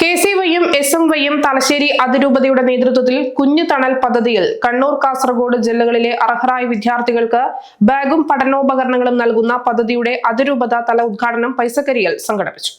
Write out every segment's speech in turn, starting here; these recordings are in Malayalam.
കെ.സി.വൈയും എസ്.എം.വൈയും തലശ്ശേരി അതിരൂപതയുടെ നേതൃത്വത്തിൽ കുഞ്ഞു തണൽ പദ്ധതിയിൽ കണ്ണൂർ, കാസർഗോഡ് ജില്ലകളിലെ അർഹരായ വിദ്യാർത്ഥികൾക്ക് ബാഗും പഠനോപകരണങ്ങളും നൽകുന്ന പദ്ധതിയുടെ അതിരൂപത തല ഉദ്ഘാടനം പൈസക്കരിയിൽ സംഘടിപ്പിച്ചു.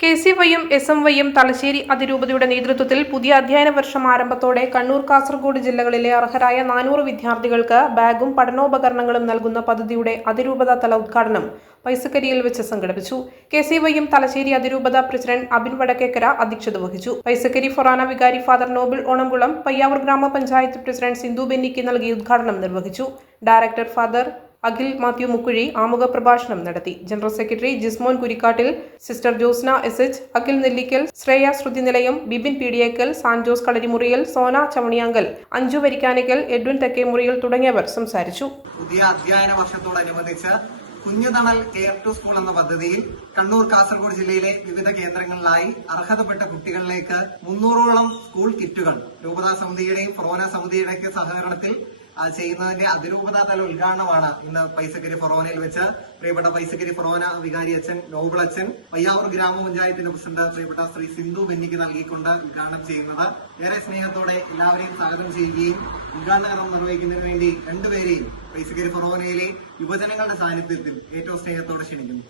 കെ.സി.വൈയും എസ്.എം.വൈയും തലശ്ശേരി അതിരൂപതയുടെ നേതൃത്വത്തിൽ പുതിയ അധ്യയന വർഷം ആരംഭത്തോടെ കണ്ണൂർ, കാസർഗോഡ് ജില്ലകളിലെ അർഹരായ 400 വിദ്യാർത്ഥികൾക്ക് ബാഗും പഠനോപകരണങ്ങളും നൽകുന്ന പദ്ധതിയുടെ അതിരൂപത തല ഉദ്ഘാടനം പൈസക്കരിയിൽ വെച്ച് സംഘടിപ്പിച്ചു. കെ.സി.വൈയും തലശ്ശേരി അതിരൂപത പ്രസിഡന്റ് അബിൻ വടക്കേക്കര അധ്യക്ഷത വഹിച്ചു. പൈസക്കരി ഫൊറാന വികാരി ഫാദർ നോബിൾ ഓണംകുളം, പയ്യാവൂർ ഗ്രാമപഞ്ചായത്ത് പ്രസിഡന്റ് സിന്ധു ബെന്നിക്ക് നൽകി ഉദ്ഘാടനം നിർവഹിച്ചു. ഡയറക്ടർ ഫാദർ അഖിൽ മാത്യു മുക്കുഴി ആമുഖ പ്രഭാഷണം നടത്തി. General secretary Jismon Kurikkattil, sister Josna SH, Akhil Nellikkal, Shreya Shruthinilayam, Bibin Peediyekkal, Sanjos Kalarimuriyal, Sona Chavaniyankal, Anju Varikkanikkal, Edwin Thekkemuriyal തുടങ്ങിയവർ സംസാരിച്ചു. പുതിയ അധ്യയന വർഷത്തോടനുബന്ധിച്ച് കുഞ്ഞുതണൽ കെയർ ടു സ്കൂൾ എന്ന പദ്ധതിയിൽ കണ്ണൂർ, കാസർഗോഡ് ജില്ലയിലെ വിവിധ കേന്ദ്രങ്ങളിലായി അർഹതപ്പെട്ട കുട്ടികളിലേക്ക് 300ഓളം സ്കൂൾ കിറ്റുകൾ രൂപതാ സമിതിയുടെയും ഫൊറോന സമിതിയുടെയൊക്കെ സഹകരണത്തിൽ ചെയ്യുന്നതിന്റെ അതിരൂപതാതല ഉദ്ഘാടനമാണ് ഇന്ന് പൈസക്കരി ഫൊറോനയിൽ വെച്ച് പ്രിയപ്പെട്ട പൈസക്കരി ഫൊറോന വികാരി അച്ഛൻ നോബിൾ അച്ഛൻ, പയ്യാവൂർ ഗ്രാമപഞ്ചായത്തിന്റെ പ്രസിഡന്റ് പ്രിയപ്പെട്ട ശ്രീ സിന്ധു ബെന്നിക്ക് നൽകിക്കൊണ്ട് ഉദ്ഘാടനം ചെയ്യുന്നത്. ഏറെ സ്നേഹത്തോടെ എല്ലാവരെയും സ്വാഗതം ചെയ്യുകയും ഉദ്ഘാടന കർമ്മം നിർവഹിക്കുന്നതിന് വേണ്ടി രണ്ടുപേരെയും പൈസക്കരി ഫൊറോനയിലെ യുവജനങ്ങളുടെ സാന്നിധ്യത്തിൽ ഏറ്റവും സ്നേഹത്തോടെ ക്ഷണിക്കുന്നു.